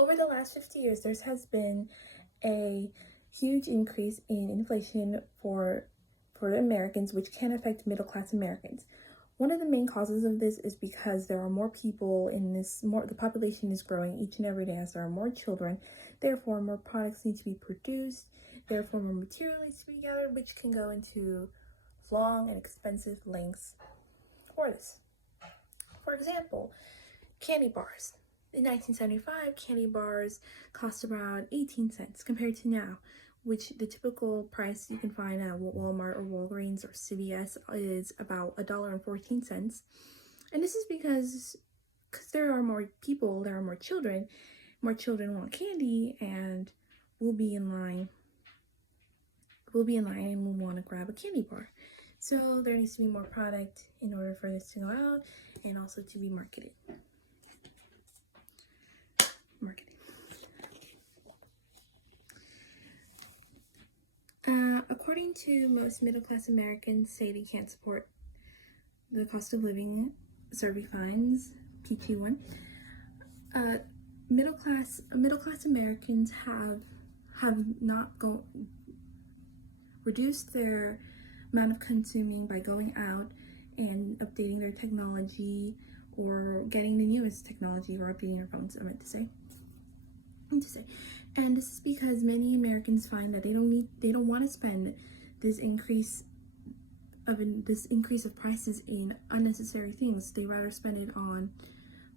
Over the last 50 years, there has been a huge increase in inflation for Americans, which can affect middle class Americans. One of the main causes of this is because there are more people in this, more the population is growing each and every day as there are more children. Therefore, more products need to be produced. Therefore, more material needs to be gathered, which can go into long and expensive lengths for this. For example, candy bars. In 1975, candy bars cost around 18 cents compared to now, which the typical price you can find at Walmart or Walgreens or CVS is about $1.14. And this is because there are more people, there are more children want candy, and we'll be in line and we'll want to grab a candy bar. So there needs to be more product in order for this to go out and also to be marketed. According to most middle-class Americans, say they can't support the cost of living survey finds, PT1. Middle-class Americans have not reduced their amount of consuming by going out and updating their technology or getting the newest technology or updating their phones, I meant to say. And this is because many Americans find that they don't want to spend this increase of prices in unnecessary things. They rather spend it on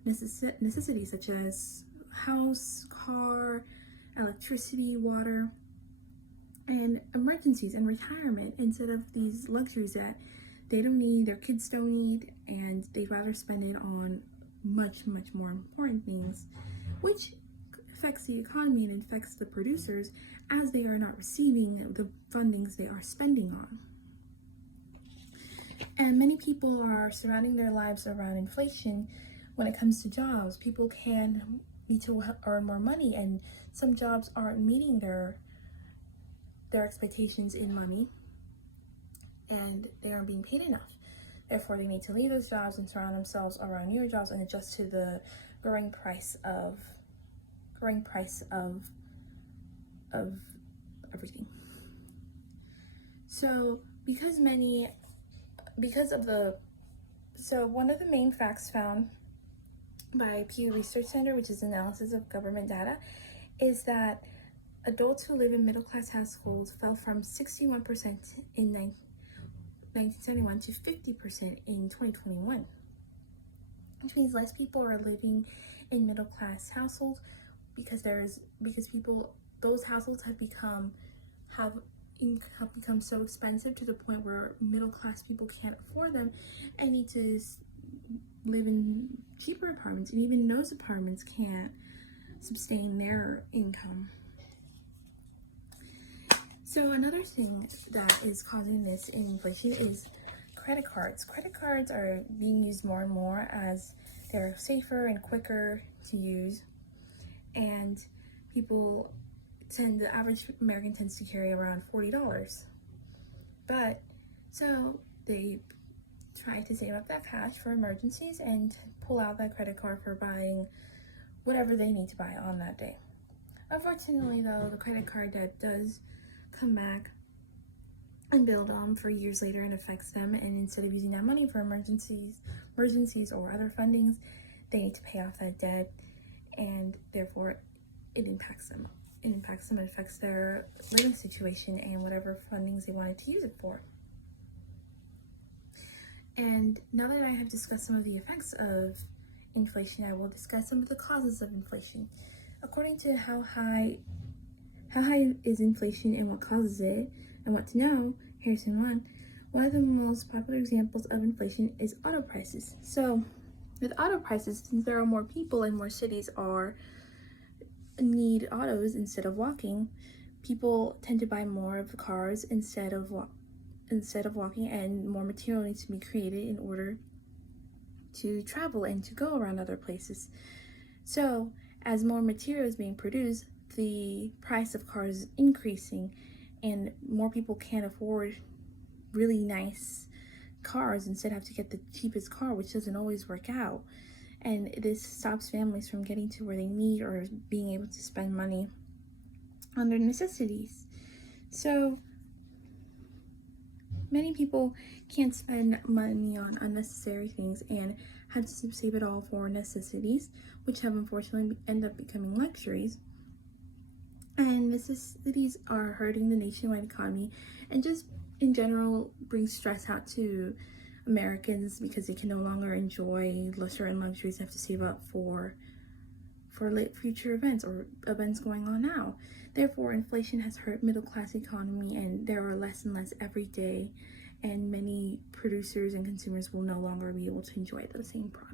necessities such as house, car, electricity, water, and emergencies and retirement, instead of these luxuries that they don't need, their kids don't need, and they'd rather spend it on much more important things, which affects the economy and affects the producers as they are not receiving the fundings they are spending on. And many people are surrounding their lives around inflation when it comes to jobs. People need to earn more money, and some jobs aren't meeting their expectations in money, and they aren't being paid enough. Therefore, they need to leave those jobs and surround themselves around newer jobs and adjust to the growing price of everything. So one of the main facts found by Pew Research Center, which is analysis of government data, is that adults who live in middle-class households fell from 61% in 1971 to 50% in 2021, which means less people are living in middle-class households because those households have become so expensive to the point where middle-class people can't afford them and need to live in cheaper apartments, and even those apartments can't sustain their income. So another thing that is causing this inflation is credit cards. Credit cards are being used more and more as they're safer and quicker to use, and the average American tends to carry around $40. But so they try to save up that cash for emergencies and pull out that credit card for buying whatever they need to buy on that day. Unfortunately, though, the credit card debt does come back and build on for years later and affects them, and instead of using that money for emergencies or other fundings, they need to pay off that debt, and therefore it impacts them. It affects their living situation and whatever fundings they wanted to use it for. And now that I have discussed some of the effects of inflation, I will discuss some of the causes of inflation. According to how high is inflation and what causes it and what to know, here's one. One of the most popular examples of inflation is auto prices. So with auto prices, since there are more people and more cities need autos instead of walking, people tend to buy more of the cars instead of walking, and more material needs to be created in order to travel and to go around other places. So as more material is being produced, the price of cars is increasing, and more people can't afford really nice cars, instead have to get the cheapest car, which doesn't always work out. and this stops families from getting to where they need or being able to spend money on their necessities. So many people can't spend money on unnecessary things and had to save it all for necessities, which have unfortunately end up becoming luxuries. And necessities are hurting the nationwide economy and just in general bring stress out to Americans because they can no longer enjoy certain luxuries they have to save up for late future events or events going on now. Therefore, inflation has hurt middle class economy, and there are less and less every day, and many producers and consumers will no longer be able to enjoy those same products.